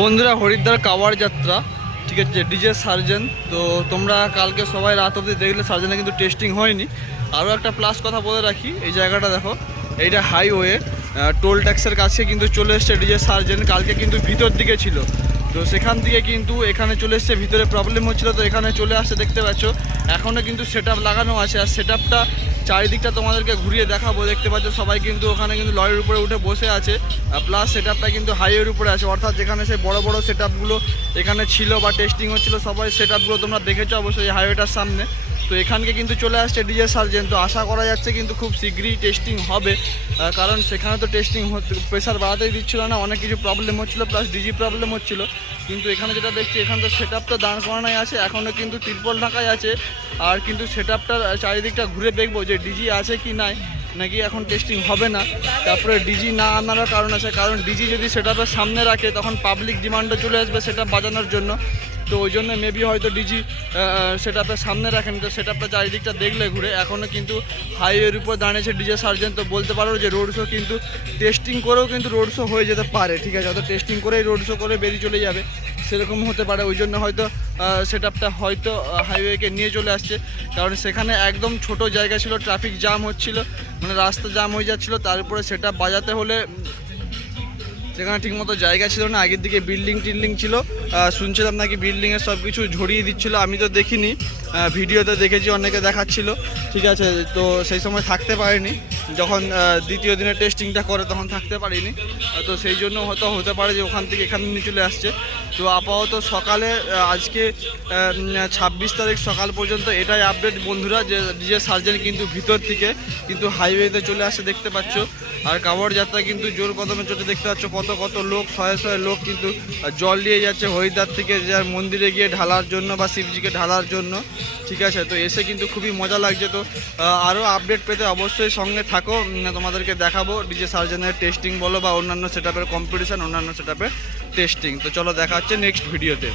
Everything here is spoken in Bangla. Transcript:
বন্ধুরা হরিদ্বার কাওয়ার যাত্রা, ঠিক আছে ডিজে সার্জেন। তো তোমরা কালকে সবাই রাত অবধি দেখলে সার্জেনে কিন্তু টেস্টিং হয়নি। আরও একটা প্লাস কথা বলে রাখি, এই জায়গাটা দেখো, এইটা হাইওয়ে টোল ট্যাক্সের কাছে কিন্তু চলে এসছে ডিজে সার্জেন, কালকে কিন্তু ভিতর দিকে ছিল। তো সেখান থেকে কিন্তু এখানে চলে এসছে, ভিতরে প্রবলেম হচ্ছিল, তো এখানে চলে আসছে দেখতে পাচ্ছ। এখনও কিন্তু সেট লাগানো আছে আর সেট চারিদিকটা তোমাদেরকে ঘুরিয়ে দেখাবো। দেখতে পাচ্ছ সবাই কিন্তু ওখানে কিন্তু লরির উপরে উঠে বসে আছে। প্লাস সেট কিন্তু হাইওয়ের উপরে আছে। অর্থাৎ যেখানে সে বড় বড় সেট এখানে ছিল বা টেস্টিং হচ্ছিল, সবাই সেট তোমরা দেখেছ অবশ্যই হাইওয়েটার সামনে। তো এখানকে কিন্তু চলে আসছে ডিজে সার্জেন। তো আশা করা যাচ্ছে কিন্তু খুব শীঘ্রই টেস্টিং হবে। কারণ সেখানে তো টেস্টিং প্রেশার বাড়াতেই দিচ্ছিল না, অনেক কিছু প্রবলেম হচ্ছিল প্লাস ডিজি প্রবলেম হচ্ছিল। কিন্তু এখানে যেটা দেখছি, এখানে তো সেট আপটা দাঁড় করানোই আছে এখনও কিন্তু তিরপল ঢাকায় আছে। আর কিন্তু সেট চারিদিকটা ঘুরে দেখব যে ডিজি আছে কি নাই। নাকি এখন টেস্টিং হবে না? তারপরে ডিজি না আনারও কারণ আছে। কারণ ডিজি যদি সেটা সামনে রাখে, তখন পাবলিক ডিমান্ডও চলে আসবে সেটা বাজানোর জন্য। তো ওই জন্য মেবি হয়তো ডিজি সেট সামনে রাখেন। তো সেট চারিদিকটা দেখলে ঘুরে। এখনও কিন্তু হাইওয়ের উপর দাঁড়িয়েছে ডিজে সার্জেন তো বলতে পারো যে রোড শো কিন্তু টেস্টিং করেও কিন্তু রোড শো হয়ে যেতে পারে। ঠিক আছে, অত টেস্টিং করেই রোড শো করে বেরিয়ে চলে যাবে। সেরকম হতে পারে, ওই জন্য হয়তো সেট আপটা হয়তো হাইওয়েকে নিয়ে চলে আসছে। কারণ সেখানে একদম ছোট জায়গা ছিল ট্রাফিক জ্যাম হচ্ছিল মানে রাস্তা জ্যাম হয়ে যাচ্ছিল তারপরে সেটা বাজাতে হলে সেখানে ঠিকমতো জায়গা ছিল না, আগের দিকে বিল্ডিং টিল্ডিং ছিল। শুনছিলাম নাকি বিল্ডিংয়ে সব কিছু ঝরিয়ে দিচ্ছিল, আমি তো দেখিনি। ভিডিওতে দেখেছি, অনেকে দেখাচ্ছিল। ঠিক আছে, তো সেই সময় থাকতে পারিনি। যখন দ্বিতীয় দিনে টেস্টিংটা করে, তখন থাকতে পারিনি। তো সেই জন্য হয়তো হতে পারে যে ওখান থেকে এখানে নিয়ে চলে আসছে। তো আপাতত সকালে আজকে ছাব্বিশ তারিখ সকাল পর্যন্ত এটাই আপডেট বন্ধুরা যে ডিজে সার্জেন কিন্তু ভিতর থেকে কিন্তু হাইওয়েতে চলে আসছে দেখতে পাচ্ছ। আর কাবড় যাত্রা কিন্তু জোর কদমে চলছে দেখতে পাচ্ছ, কত কত লোক, শয়ে শয়ে লোক কিন্তু জল নিয়ে যাচ্ছে হরিদ্বার থেকে যার মন্দিরে গিয়ে ঢালার জন্য বা শিবজিকে ঢালার জন্য, ঠিক আছে? তো এসে কিন্তু খুবই মজা লাগছে। তো আরও আপডেট পেতে অবশ্যই সঙ্গে থাকো তোমাদেরকে দেখাবো ডিজে সার্জেনের টেস্টিং বলো বা অন্যান্য সেট কম্পিটিশান অন্যান্য সেট টেস্টিং তো চলো দেখা হচ্ছে নেক্সট ভিডিওতে